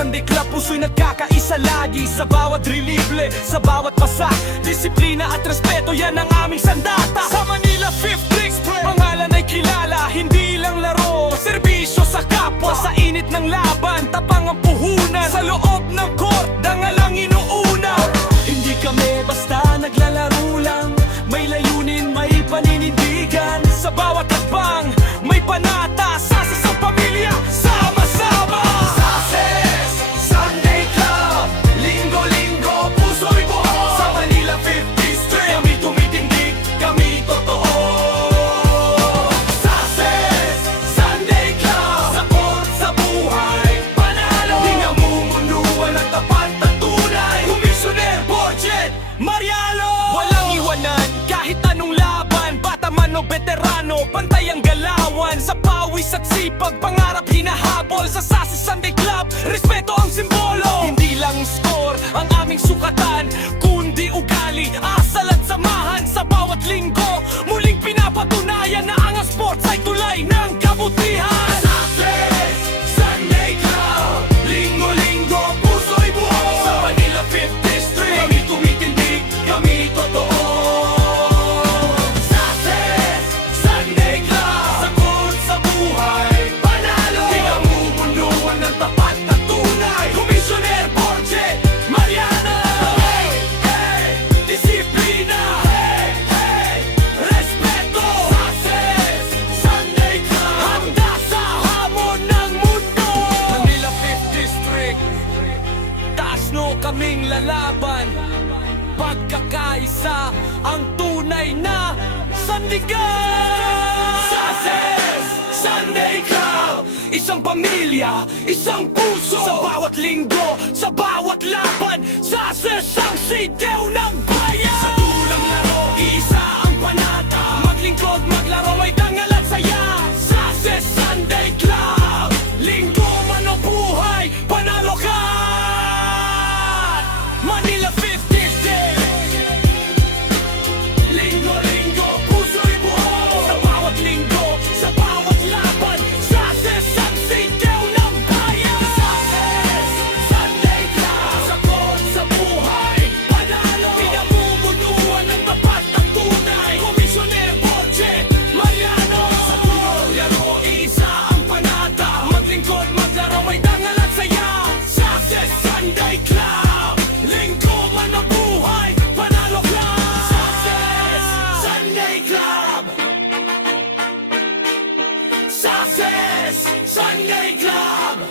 Sunday Club, puso'y nagkakaisa lagi. Sa bawat drilible, sa bawat pasak, disiplina at respeto, yan ang aming sandata. Sa Manila Fifth District, pangalan ay kilala. Hindi lang laro, serbisyo sa kapwa. Sa init ng laban, tapang ang puhunan. Sa loob ng court, dangal ang inuuna. Hindi kami basta naglalaro lang, may layunin, may paninindigan. Sa bawat hakbang, may panata. Sasa sa pamilya, sama-sama. Sases, Sunday Club, linggo-linggo, puso'y buo. Sa Manila Fifth District, kami tumitindig, kami totoo. Sases, Sunday Club, sa court, sa buhay, panalo. Di namumunuan ang tapat at tunay. Commissioner Borget Marialo. Walang iwanan, kahit anong laban, bata man o veterano, pantay ang galawan. Sa pawis at sipag, pangarap hinahabol. Sa Sases Sunday Club, respeto ang simbolo. Hindi lang score ang aming sukatan, kundi ugali, asal at samahan. Sa bawat linggo, muling pinapatunayan na ang sports ay tulay ng kabutihan. Sases Sunday Club, linggo-linggo, puso'y buo. Sa Manila Fifth District, kami tumitindig, kami totoo. Sases Sunday Club, sa court, sa buhay, panalo. Di namumunuan ng tapat na tunay. Commissioner Borget Mariano. Hey, hey, disiplina. Hey, hey, respeto. Sases Sunday Club, handa sa hamon ng mundo. Manila Fifth District, taas no kaming lalaban. Pagkakaisa ang tunay na sandigan. Sases Sunday Club, isang pamilya, isang puso. Sa bawat linggo, sa bawat laban, Sases ang sigaw ng bayan. Sa tulang laro, isa ang panata. Maglingkod, maglaro, may dangal at saya. Sases Sunday Club, linggo man o buhay, panalo ka. Manila Fifth District, linggo-linggo, puso'y buo. Sa bawat linggo, sa bawat laban, Sases ang sigaw ng bayan. Sases Sunday Club, sa court, sa buhay, panalo. Pinamumunuan ng tapat at tunay. Commissioner Borget Mariano. Sa tulong laro, isa ang panata. Maglingkod, maglaro, may dangal at saya. Sases Sunday Club, linggo man ang buhay, panalo ka. Sases Sunday Club, Sases Sunday Club.